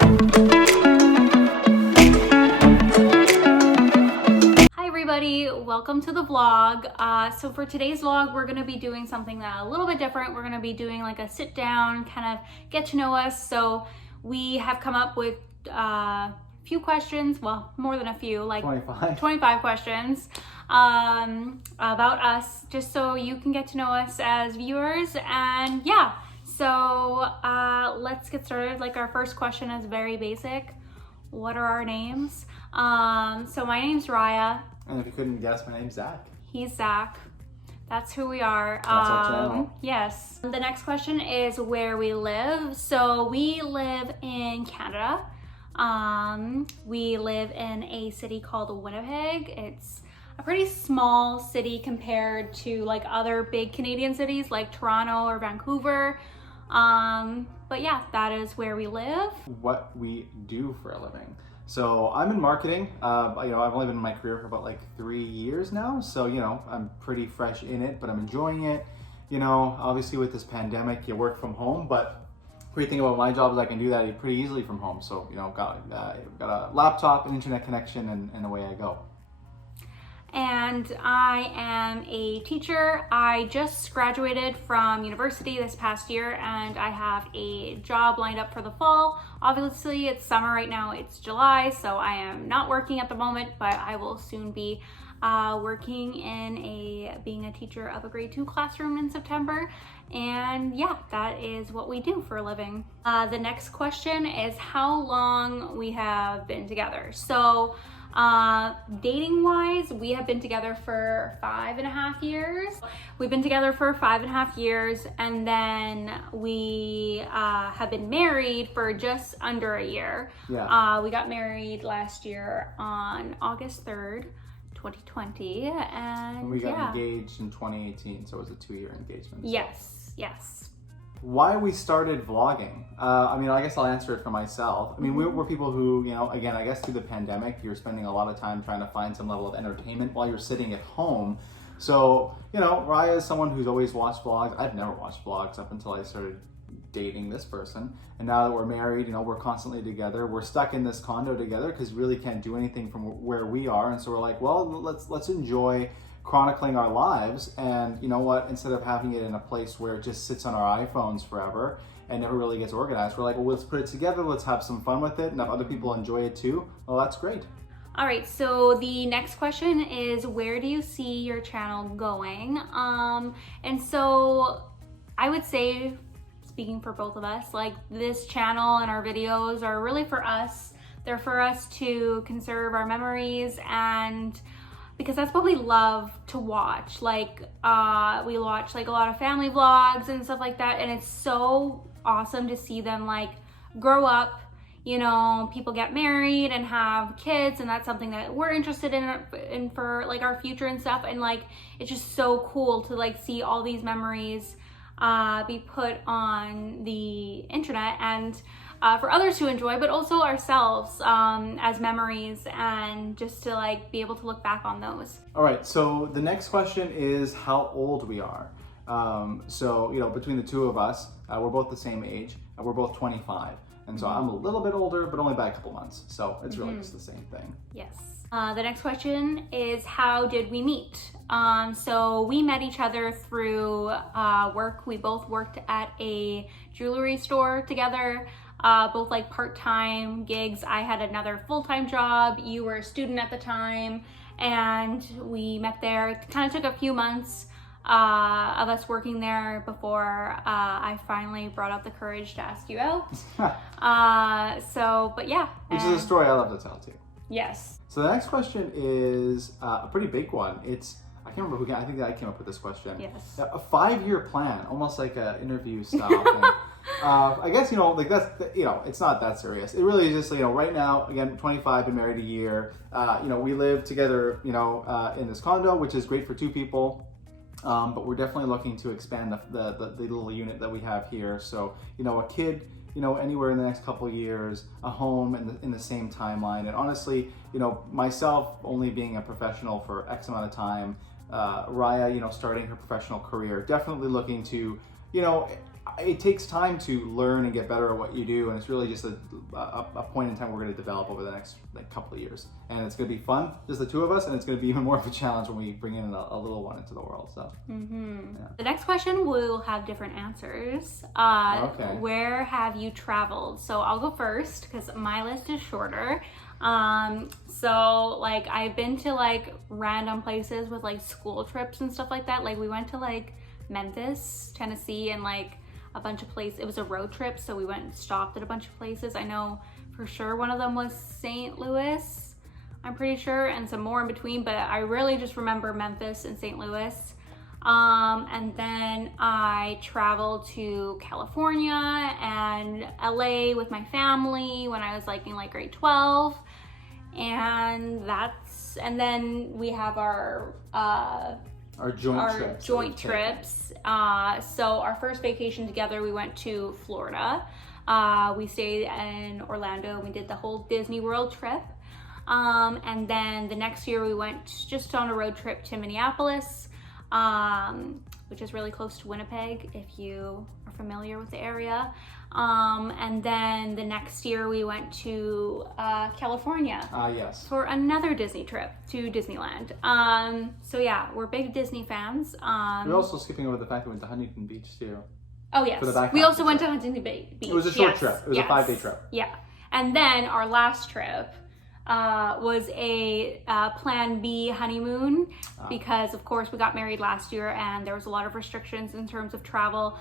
Hi everybody, welcome to the vlog. So for today's vlog, we're gonna be doing something that a little bit different. We're gonna be doing like a sit down, kind of get to know us. So we have come up with a few questions, well, more than a few, like 25 questions about us, just so you can get to know us as viewers. And yeah, so let's get started. Like, our first question is very basic. What are our names? So my name's Rya. And if you couldn't guess, my name's Zac. He's Zac. That's who we are. That's our channel. Yes. The next question is where we live. So we live in Canada. We live in a city called Winnipeg. It's a pretty small city compared to like other big Canadian cities like Toronto or Vancouver. But yeah, that is where we live. What we do for a living. So I'm in marketing. I've only been in my career for about like 3 years now. So, I'm pretty fresh in it, but I'm enjoying it. Obviously with this pandemic, you work from home, but great thing about my job is I can do that pretty easily from home. So, got a laptop, an internet connection, and away I go. And I am a teacher. I just graduated from university this past year and I have a job lined up for the fall. Obviously it's summer right now, it's July, so I am not working at the moment, but I will soon be working in being a teacher of a grade 2 classroom in September. And yeah, that is what we do for a living. The next question is how long we have been together. So dating wise, we have been together for 5.5 years. We've been together for 5.5 years, and then we have been married for just under a year. Yeah. We got married last year on August 3rd, 2020, and we got engaged in 2018, so it was a 2-year engagement. So. Yes. Why we started vlogging? I guess I'll answer it for myself. We're people who, again, I guess through the pandemic, you're spending a lot of time trying to find some level of entertainment while you're sitting at home. So, Rya is someone who's always watched vlogs. I've never watched vlogs up until I started dating this person. And now that we're married, we're constantly together. We're stuck in this condo together because we really can't do anything from where we are. And so we're like, well, let's enjoy chronicling our lives. And you know what, instead of having it in a place where it just sits on our iPhones forever and never really gets organized, we're like, well, let's put it together, let's have some fun with it, and if other people enjoy it too, well, that's great. All right, so the next question is, where do you see your channel going? And so I would say, speaking for both of us, like, this channel and our videos are really for us. They're for us to conserve our memories, and because that's what we love to watch. Like, we watch like a lot of family vlogs and stuff like that, and it's so awesome to see them like grow up. People get married and have kids, and that's something that we're interested in for like our future and stuff. And like, it's just so cool to like see all these memories be put on the internet and for others to enjoy, but also ourselves as memories, and just to like be able to look back on those. All right, so the next question is how old we are. Between the two of us, we're both the same age. We're both 25. And so I'm a little bit older, but only by a couple months. So it's really just the same thing. Yes. The next question is, how did we meet? So we met each other through work. We both worked at a jewelry store together, both like part-time gigs. I had another full-time job. You were a student at the time, and we met there. It kind of took a few months of us working there before I finally brought up the courage to ask you out. But yeah. Which is a story I love to tell too. Yes. So the next question is a pretty big one. I can't remember I think that I came up with this question. Yes. A 5-year plan, almost like an interview style thing. I guess, it's not that serious. It really is just, right now, again, 25, been married a year. We live together, in this condo, which is great for 2 people. But we're definitely looking to expand the little unit that we have here. So, a kid, anywhere in the next couple of years, a home in the same timeline. And honestly, myself only being a professional for X amount of time, Rya, starting her professional career, definitely looking to, it takes time to learn and get better at what you do, and it's really just a point in time we're going to develop over the next couple of years, and it's going to be fun, just the two of us, and it's going to be even more of a challenge when we bring in a little one into the world. So The next question will have different answers. Okay. Where have you traveled? So I'll go first because my list is shorter. So like I've been to like random places with like school trips and stuff like that. Like we went to like Memphis, Tennessee, and like a bunch of places. It was a road trip, so we went and stopped at a bunch of places. I know for sure one of them was St. Louis, I'm pretty sure, and some more in between, but I really just remember Memphis and St. Louis. And then I traveled to California and LA with my family when I was like in like grade 12. And then we have our joint trips. So our first vacation together, we went to Florida. We stayed in Orlando. We did the whole Disney World trip. And then the next year we went just on a road trip to Minneapolis, which is really close to Winnipeg, if you are familiar with the area. And then the next year we went to California yes, for another Disney trip to Disneyland. So yeah, we're big Disney fans. we're also skipping over the fact that we went to Huntington Beach too. Oh yes, we also went to Huntington Beach. It was a short trip. It was a 5-day trip. Yeah, and then our last trip was a Plan B honeymoon because of course we got married last year and there was a lot of restrictions in terms of travel.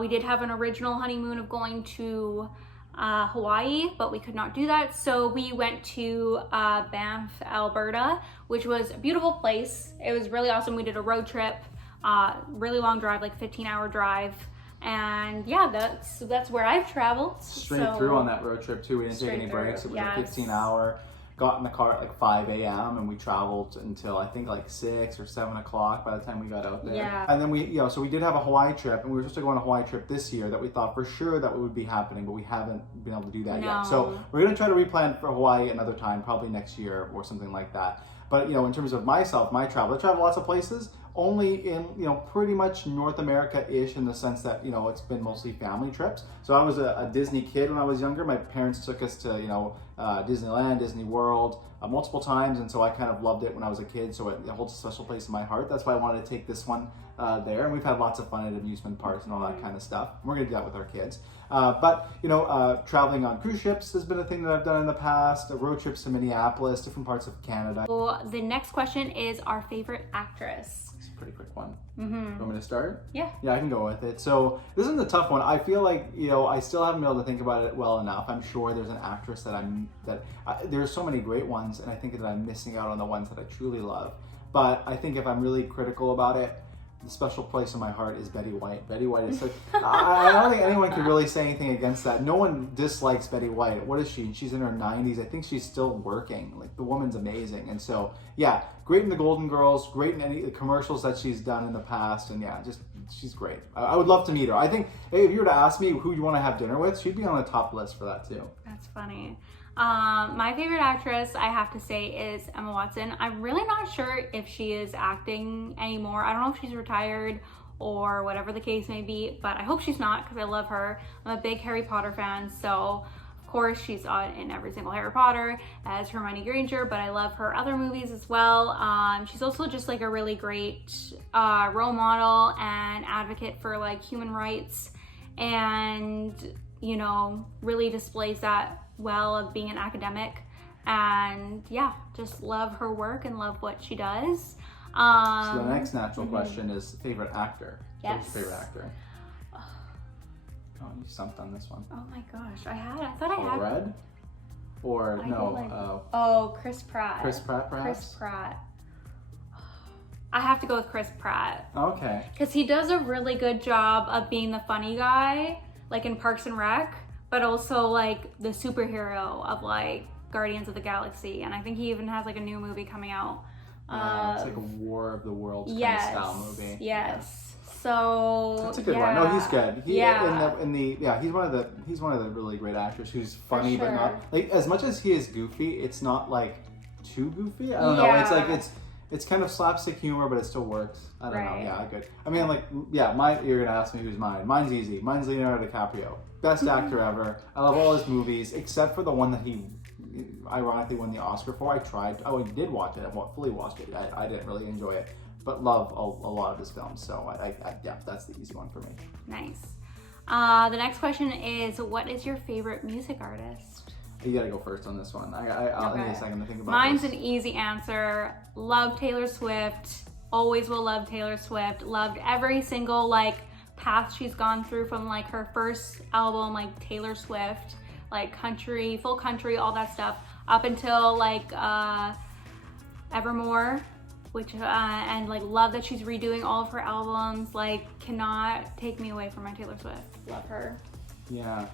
We did have an original honeymoon of going to Hawaii, but we could not do that. So we went to Banff, Alberta, which was a beautiful place. It was really awesome. We did a road trip, really long drive, like 15-hour drive. And yeah, that's where I've traveled. Straight through on that road trip too. We didn't take any breaks. It was a 15-hour. Got in the car at like 5 a.m. and we traveled until I think like 6 or 7 o'clock by the time we got out there. Yeah. And then so we did have a Hawaii trip, and we were supposed to go on a Hawaii trip this year that we thought for sure that would be happening, but we haven't been able to do that yet. So we're gonna try to replan for Hawaii another time, probably next year or something like that. But in terms of my travel, I travel lots of places, only in pretty much North America-ish, in the sense that it's been mostly family trips. So I was a Disney kid when I was younger. My parents took us to Disneyland, Disney World multiple times, and so I kind of loved it when I was a kid, so it holds a special place in my heart. That's why I wanted to take this one there, and we've had lots of fun at amusement parks and all that kind of stuff. We're gonna do that with our kids. But traveling on cruise ships has been a thing that I've done in the past. Road trips to Minneapolis, different parts of Canada. Well, the next question is our favorite actress. It's a pretty quick one. You want me to start? Yeah. Yeah, I can go with it. So this isn't a tough one. I feel like I still haven't been able to think about it well enough. I'm sure there's an actress there's so many great ones, and I think that I'm missing out on the ones that I truly love. But I think if I'm really critical about it, the special place in my heart is Betty White. Betty White is such... I don't think anyone can really say anything against that. No one dislikes Betty White. What is she? She's in her 90s. I think she's still working. Like, the woman's amazing. And so, yeah, great in the Golden Girls, great in any commercials that she's done in the past, and yeah, just she's great. I would love to meet her. I think if you were to ask me who you want to have dinner with, she'd be on the top list for that too. That's funny. My favorite actress, I have to say, is Emma Watson. I'm really not sure if she is acting anymore. I don't know if she's retired or whatever the case may be, but I hope she's not, because I love her. I'm a big Harry Potter fan, so of course she's in every single Harry Potter as Hermione Granger, but I love her other movies as well. She's also just like a really great role model and advocate for like human rights, and really displays that well of being an academic. And yeah, just love her work and love what she does. So the next natural question is favorite actor. Yes. Who's your favorite actor? Oh, you stumped on this one. Oh my gosh, I thought I had. Red? Or Chris Pratt. Chris Pratt, perhaps? Chris Pratt. I have to go with Chris Pratt. Okay. Because he does a really good job of being the funny guy, like in Parks and Rec, but also like the superhero of like Guardians of the Galaxy. And I think he even has like a new movie coming out. It's like a War of the Worlds kind of style movie. Yes. So that's a good one. No, he's good. He's one of the really great actors who's funny, but not like, as much as he is goofy, it's not like too goofy. I don't know. It's like It's kind of slapstick humor, but it still works. I don't know. Right. Yeah, good. I mean, like, yeah, you're gonna ask me who's mine. Mine's easy. Mine's Leonardo DiCaprio. Best actor ever. I love all his movies, except for the one that he ironically won the Oscar for. I did watch it. I fully watched it. I didn't really enjoy it, but love a lot of his films. So yeah, that's the easy one for me. Nice. The next question is, what is your favorite music artist? You gotta go first on this one. I'll give you a second to think about Mine's this. an easy answer. Love Taylor Swift. Always will love Taylor Swift. Loved every single like path she's gone through, from like her first album, like Taylor Swift, like country, full country, all that stuff, up until like Evermore, which and like love that she's redoing all of her albums. Like, cannot take me away from my Taylor Swift. Love her. Yeah.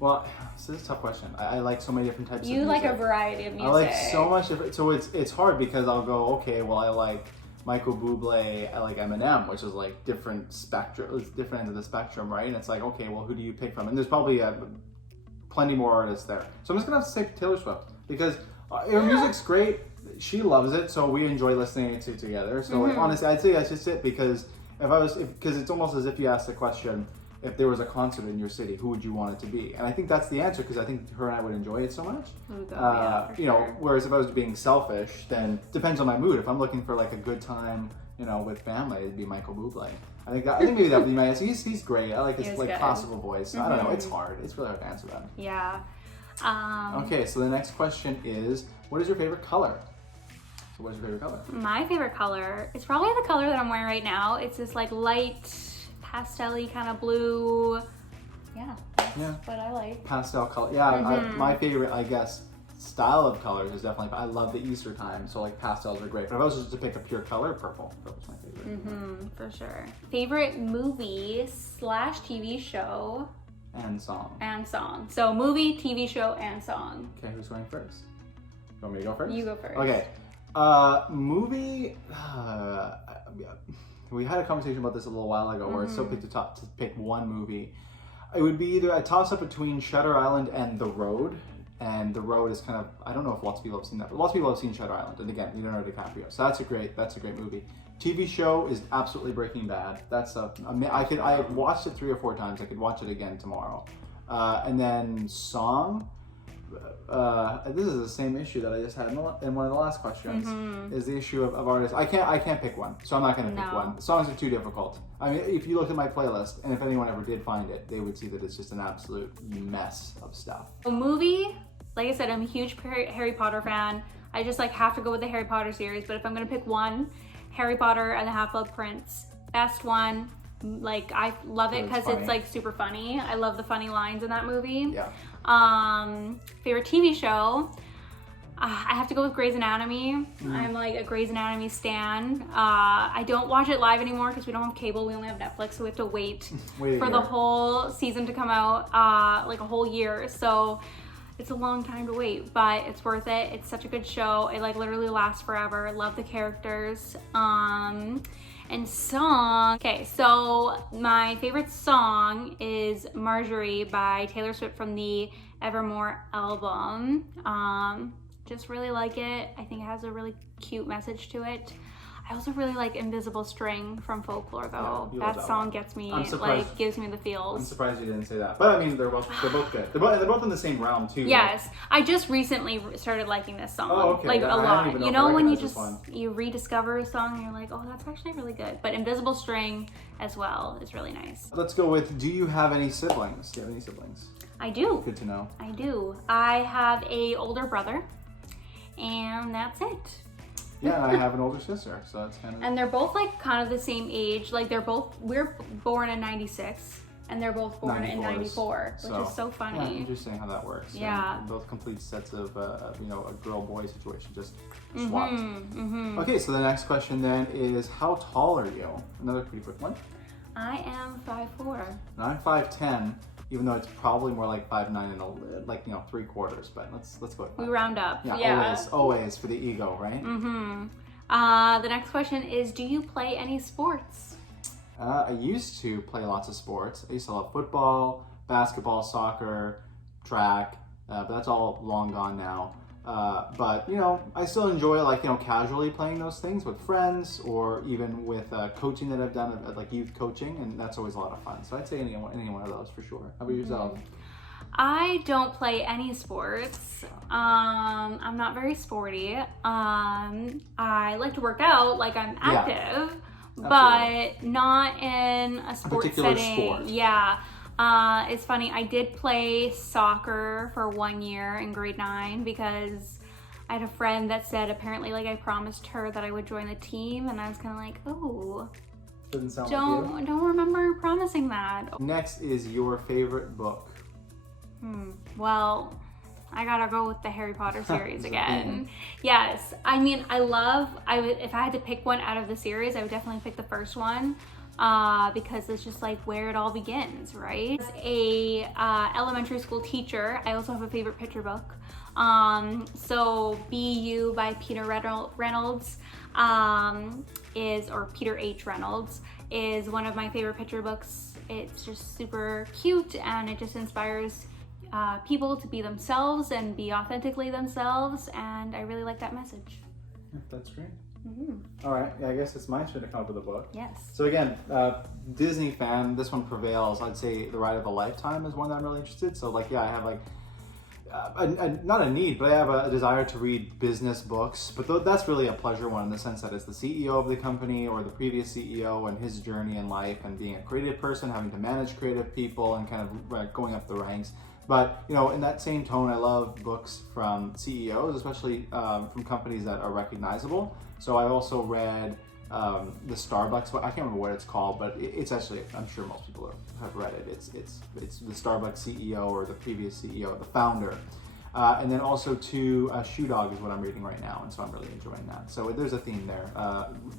Well, this is a tough question. I like so many different types of music. You like a variety of music. I like so much of it. So it's hard because I'll go, okay, well, I like Michael Bublé, I like Eminem, which is like different ends of the spectrum, right? And it's like, okay, well, who do you pick from? And there's probably plenty more artists there. So I'm just gonna have to say Taylor Swift because her music's great. She loves it, so we enjoy listening to it together. So like, honestly, I'd say that's just it, because because it's almost as if you asked the question, if there was a concert in your city, who would you want it to be? And I think that's the answer, because I think her and I would enjoy it so much. You know, whereas if I was being selfish, then depends on my mood. If I'm looking for like a good time, you know, with family, it'd be Michael Bublé. I think maybe that would be my answer. He's great. I like his like classical voice. I don't know. It's hard. It's really hard to answer that. Yeah. Okay, so the next question is, what is your favorite color? So what is your favorite color? My favorite color is probably the color that I'm wearing right now. It's this like light pastel-y kind of blue. Yeah, that's what I like. Pastel color. Yeah, my favorite, I guess, style of colors is definitely, I love the Easter time, so like pastels are great. But if I was just to pick a pure color, purple. Purple's my favorite. For sure. Favorite movie / TV show? And song. And song. So movie, TV show, and song. Okay, who's going first? You want me to go first? You go first. Okay. Movie. We had a conversation about this a little while ago, where it's so picked to pick one movie. It would be either a toss-up between Shutter Island and The Road. And The Road is kind of, I don't know if lots of people have seen that, but lots of people have seen Shutter Island. And again, Leonardo DiCaprio. So that's a great movie. TV show is absolutely Breaking Bad. I watched it 3 or 4 times. I could watch it again tomorrow. And then song. This is the same issue that I just had in one of the last questions. Is the issue of artists. I can't pick one, so I'm not going to pick one. Songs are too difficult. I mean, if you look at my playlist, and if anyone ever did find it, they would see that it's just an absolute mess of stuff. A movie, like I said, I'm a huge Harry Potter fan. I just like have to go with the Harry Potter series. But if I'm going to pick one, Harry Potter and the Half-Blood Prince, best one. Like, I love it because it's like super funny. I love the funny lines in that movie. Yeah. Favorite TV show, I have to go with Grey's Anatomy. I'm like a Grey's Anatomy stan. I don't watch it live anymore because we don't have cable. We only have Netflix, so we have to wait for the whole season to come out, like a whole year. So it's a long time to wait, but it's worth it. It's such a good show. It like literally lasts forever. Love the characters. And song. Okay, so my favorite song is Marjorie by Taylor Swift from the Evermore album. Just really like it. I think it has a really cute message to it. I also really like Invisible String from Folklore though. Yeah, that song gets me, like, gives me the feels. I'm surprised you didn't say that. But I mean, they're both good. They're both in the same realm too. Yes. Right? I just recently started liking this song. Oh, okay. Like, a lot. You know when you rediscover a song and you're like, oh, that's actually really good. But Invisible String as well is really nice. Let's go with, do you have any siblings? Do you have any siblings? I do. Good to know. I do. I have a older brother, and that's it. Yeah, I have an older sister, so that's kind of... And they're both like kind of the same age. Like we're born in 96, and they're both born in 94, which is so funny. Yeah, interesting how that works. Yeah. Both complete sets of, a girl-boy situation, just swapped. Okay, so the next question then is, how tall are you? Another pretty quick one. I am 5'4". And I'm 5'10", even though it's probably more like 5'9" and like 3/4, but let's go with 5'10". We round up. Yeah, always for the ego, right? The next question is, do you play any sports? I used to play lots of sports. I used to love football, basketball, soccer, track, but that's all long gone now. But, you know, I still enjoy, like, you know, casually playing those things with friends or even with coaching that I've done, like youth coaching, and that's always a lot of fun. So I'd say any one of those for sure. How about yourself? I don't play any sports. I'm not very sporty. I like to work out, like I'm active, but not in a sports particular setting. Sport. Yeah. It's funny, I did play soccer for 1 year in grade 9 because I had a friend that said apparently like I promised her that I would join the team, and I was kind of like, oh, Doesn't sound don't remember promising that. Next is your favorite book. Well, I gotta go with the Harry Potter series again. Yes, I mean, if I had to pick one out of the series, I would definitely pick the first one. Because it's just like where it all begins, right? As a elementary school teacher, I also have a favorite picture book. So Be You by Peter Reynolds or Peter H. Reynolds is one of my favorite picture books. It's just super cute and it just inspires people to be themselves and be authentically themselves, and I really like that message. That's great. All right, yeah, I guess it's my turn to come up with a book. Yes. So again, Disney fan, this one prevails. I'd say The Ride of a Lifetime is one that I'm really interested. So like, yeah, I have like, not a need, but I have a desire to read business books. But that's really a pleasure one in the sense that it's the CEO of the company or the previous CEO and his journey in life and being a creative person, having to manage creative people and kind of going up the ranks. But, you know, in that same tone, I love books from CEOs, especially from companies that are recognizable. So I also read the Starbucks book. I can't remember what it's called, but it's actually, I'm sure most people have read it. It's the Starbucks CEO or the previous CEO, the founder. And then also Shoe Dog is what I'm reading right now, and so I'm really enjoying that. So there's a theme there.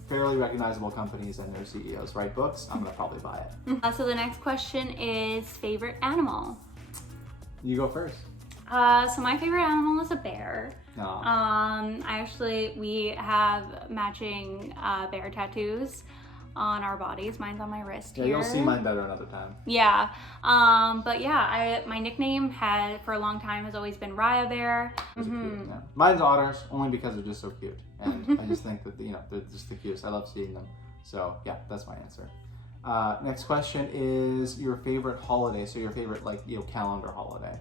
Fairly recognizable companies and their CEOs write books. I'm gonna probably buy it. So the next question is favorite animal. You go first. So my favorite animal is a bear. Oh. We have matching bear tattoos on our bodies. Mine's on my wrist here. Yeah, you'll see mine better another time. Yeah. But yeah, my nickname for a long time has always been Rya Bear. Cute, yeah. Mine's otters, only because they're just so cute. And I just think that, you know, they're just the cutest. I love seeing them. So yeah, that's my answer. Next question is your favorite holiday. So your favorite, like, you know, calendar holiday.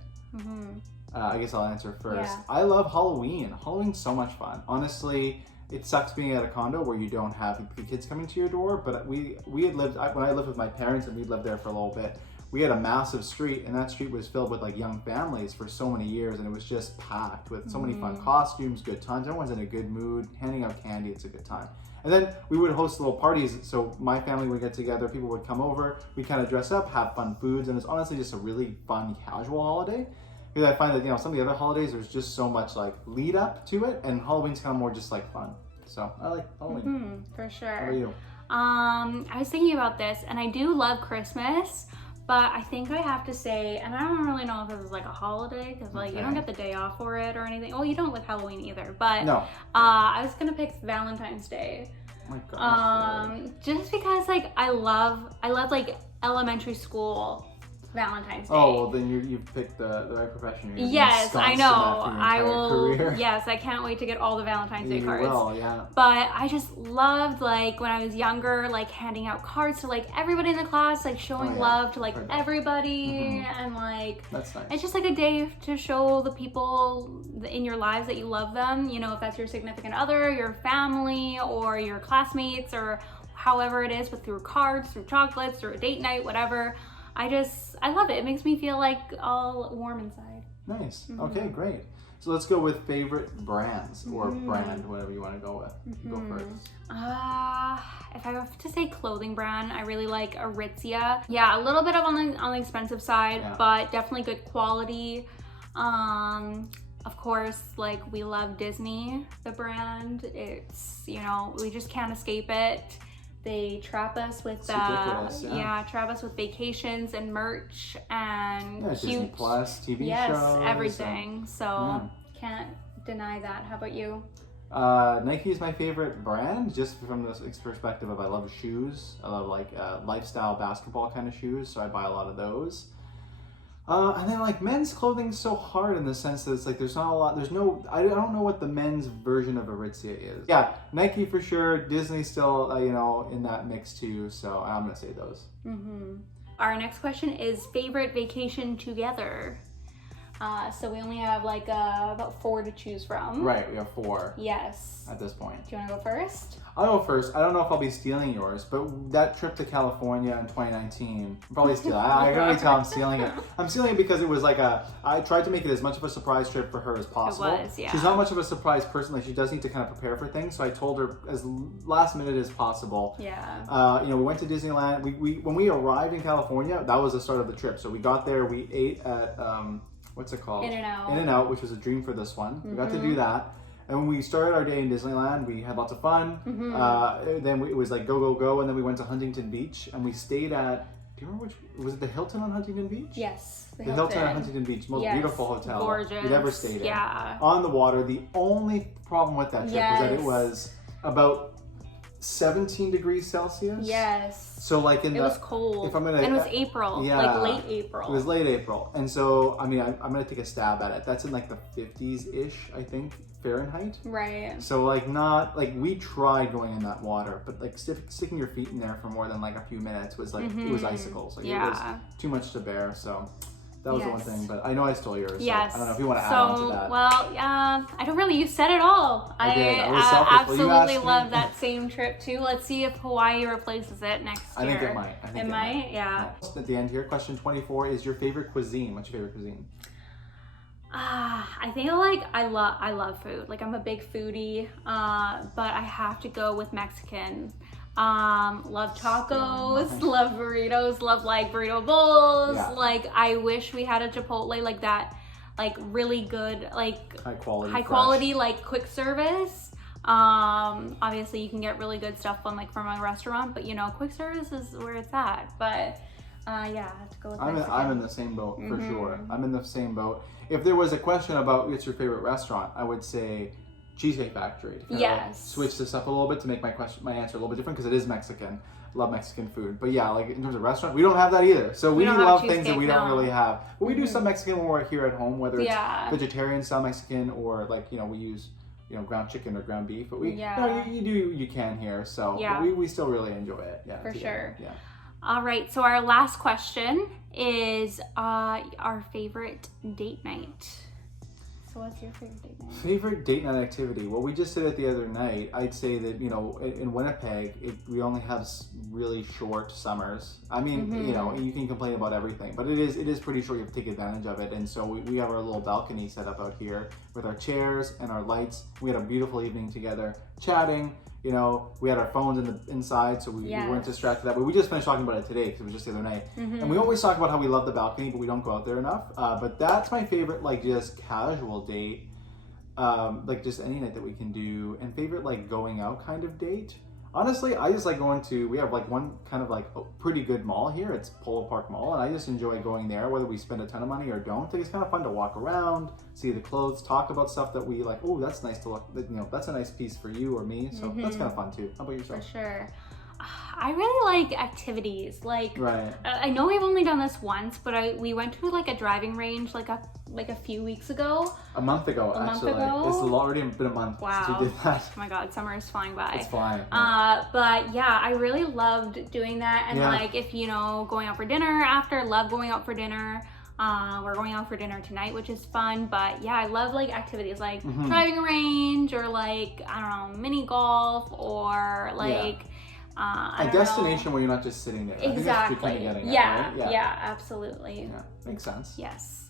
I guess I'll answer first. Yeah. I love Halloween. Halloween's so much fun. Honestly, it sucks being at a condo where you don't have the kids coming to your door, but we had lived, when I lived with my parents and we lived there for a little bit, we had a massive street, and that street was filled with like young families for so many years, and it was just packed with so many fun costumes, good times. Everyone's in a good mood, handing out candy, it's a good time. And then we would host little parties, so my family would get together, people would come over, we kind of dress up, have fun foods, and it's honestly just a really fun, casual holiday. Because I find that, you know, some of the other holidays, there's just so much like lead up to it, and Halloween's kind of more just like fun. So I like Halloween. For sure. How about you? I was thinking about this, and I do love Christmas, but I think I have to say, and I don't really know if this is like a holiday, because like you don't get the day off for it or anything. Oh, you don't with Halloween either, but no. I was gonna pick Valentine's Day. Oh my gosh. Just because like I love like elementary school Valentine's Day. Oh, well then you've picked the right profession. Yes, I know. I will. Career. Yes, I can't wait to get all the Valentine's Day cards. You will, yeah. But I just loved, like, when I was younger, like handing out cards to like everybody in the class, like showing love to like everybody, and like that's nice. It's just like a day to show the people in your lives that you love them. You know, if that's your significant other, your family, or your classmates, or however it is, but through cards, through chocolates, through a date night, whatever. I love it. It makes me feel like all warm inside. Nice. Okay, great. So let's go with favorite brands or brand, whatever you want to go with. You go first. If I have to say clothing brand, I really like RYYZN. Yeah, a little bit on the expensive side, but definitely good quality. Of course, like we love Disney, the brand. It's, you know, we just can't escape it. They trap us with trap us with vacations and merch and cute Disney Plus, TV shows. Yes, everything. So can't deny that. How about you? Nike is my favorite brand, just from this perspective of I love shoes. I love like lifestyle basketball kind of shoes, so I buy a lot of those. And then like men's clothing's so hard in the sense that it's like there's not a lot. I don't know what the men's version of Aritzia is. Yeah, Nike for sure. Disney still in that mix too. So I'm gonna say those. Our next question is favorite vacation together. So we only have like about 4 to choose from. Right, we have 4. Yes. At this point. Do you want to go first? I'll go first. I don't know if I'll be stealing yours, but that trip to California in 2019, I'm probably stealing. I can already tell I'm stealing it. I'm stealing it because it was like I tried to make it as much of a surprise trip for her as possible. It was, yeah. She's not much of a surprise person. Like she does need to kind of prepare for things. So I told her as last minute as possible. Yeah. We went to Disneyland. We when we arrived in California, that was the start of the trip. So we got there, we ate at, what's it called? In-N-Out. In-N-Out, which was a dream for this one. We got to do that. And when we started our day in Disneyland, we had lots of fun. Then it was like go, go, go. And then we went to Huntington Beach and we stayed at, do you remember was it the Hilton on Huntington Beach? Yes. The Hilton on Huntington Beach, most beautiful hotel gorgeous. we'd ever stayed in. Yeah. On the water. The only problem with that trip was that it was about 17 degrees Celsius. Yes. So like it was cold. If I'm gonna, and it was April. Yeah, like late April. It was late April. And so, I mean, I'm gonna take a stab at it. That's in like the 50s-ish, I think, Fahrenheit. Right. So like not, like we tried going in that water, but like sticking your feet in there for more than like a few minutes was like, it was icicles. Like it was too much to bear, so. That was the one thing, but I know I stole yours. Yes. So I don't know if you want to add on to that. Well, I don't really. You said it all. I did. I was selfish. Absolutely love that same trip too. Let's see if Hawaii replaces it next year. I think it might. It might. Yeah. At the end here, question 24 is your favorite cuisine. What's your favorite cuisine? I think I love food. Like I'm a big foodie, but I have to go with Mexican. Love tacos, love burritos, love like burrito bowls. Yeah. Like I wish we had a Chipotle like that, like really good, like high quality, like quick service. Obviously you can get really good stuff from a restaurant, but quick service is where it's at. But yeah, I have to go with Mexican. I'm in the same boat for sure. I'm in the same boat. If there was a question about what's your favorite restaurant, I would say Cheesecake Factory. Yes. Switch this up a little bit to make my answer a little bit different because it is Mexican. Love Mexican food. But yeah, like in terms of restaurant, we don't have that either. So we love things that we don't really have. But we do some Mexican when we're here at home, whether it's vegetarian style Mexican or like, we use, ground chicken or ground beef. But you can here. So we still really enjoy it. Yeah. For sure. Yeah. All right. So our last question is our favorite date night. So what's your favorite date night? Favorite date night activity? Well, we just did it the other night. I'd say that, in Winnipeg, we only have really short summers. I mean, you can complain about everything, but it is pretty short. You have to take advantage of it. And so we have our little balcony set up out here with our chairs and our lights. We had a beautiful evening together, chatting. We had our phones inside, so we weren't distracted that way. We just finished talking about it today because it was just the other night. And we always talk about how we love the balcony, but we don't go out there enough. But that's my favorite, like just casual date, like just any night that we can do. And favorite like going out kind of date. Honestly, I just like going to, we have like one kind of like a pretty good mall here. It's Polo Park Mall, and I just enjoy going there, whether we spend a ton of money or don't. I think it's kind of fun to walk around, see the clothes, talk about stuff that we like. Oh, that's nice to look, that's a nice piece for you or me. So that's kind of fun too. How about yourself? For sure. I really like activities. Like, right. I know we've only done this once, but we went to like a driving range like a few weeks ago. A month ago, actually. It's already been a month since we did that. Oh my God, summer is flying by. It's flying. But yeah, I really loved doing that. And like if, going out for dinner after, love going out for dinner. We're going out for dinner tonight, which is fun. But yeah, I love like activities like driving a range or like, I don't know, mini golf or like... a destination where you're not just sitting there. Exactly. I think that's what you're kind of getting at, right? Yeah, absolutely. Yeah, makes sense. Yes.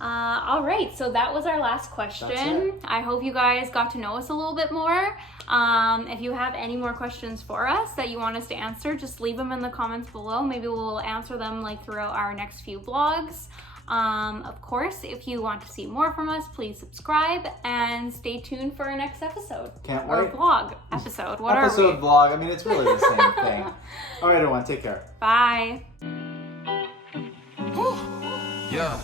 All right, so that was our last question. I hope you guys got to know us a little bit more. If you have any more questions for us that you want us to answer, just leave them in the comments below. Maybe we'll answer them like throughout our next few vlogs. Of course, if you want to see more from us, please subscribe and stay tuned for our next episode. Can't wait. Or vlog episode. What episode, are we? vlog. I mean, it's really the same thing. All right, everyone. Take care. Bye. Yeah.